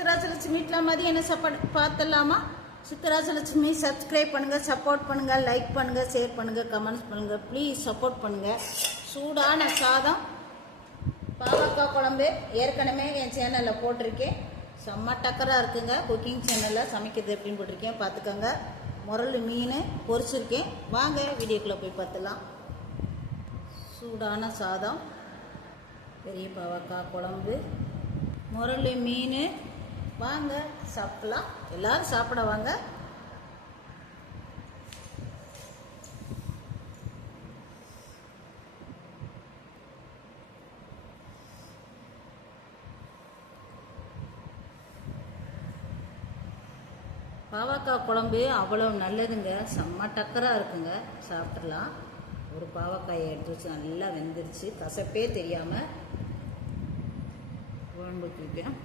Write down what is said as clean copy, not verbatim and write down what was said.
சித்தராஜலட்சுமி வீட்டில் மதியம் என்ன சாப்பாடு பார்த்துடலாமா? சித்தராஜலட்சுமி சப்ஸ்கிரைப் பண்ணுங்கள், சப்போர்ட் பண்ணுங்கள், லைக் பண்ணுங்கள், ஷேர் பண்ணுங்கள், கமெண்ட்ஸ் பண்ணுங்கள், ப்ளீஸ் சப்போர்ட் பண்ணுங்கள். சூடான சாதம், பாவக்காய் குழம்பு ஏற்கனவே என் சேனலில் போட்டிருக்கேன். செம்ம டக்கராக இருக்குங்க. குக்கிங் சேனலில் சமைக்கிறது எப்படின்னு போட்டிருக்கேன், பார்த்துக்கோங்க. முரல் மீன் பொரிச்சிருக்கேன். வாங்க வீடியோக்குள்ளே போய் பார்த்துலாம். சூடான சாதம், பெரிய பாவக்காய் குழம்பு, முரல் மீன். வாங்க சாப்பிடலாம். எல்லாரும் சாப்பிட வாங்க. பாவக்காய் குழம்பு அவ்வளோ நல்லதுங்க. செம்ம டக்கராக இருக்குங்க. சாப்பிட்றலாம். ஒரு பாவக்காயை எடுத்து வச்சு நல்லா வெந்துருச்சு, கசப்பே தெரியாமல் குழம்புக்கு வைக்கிறேன்.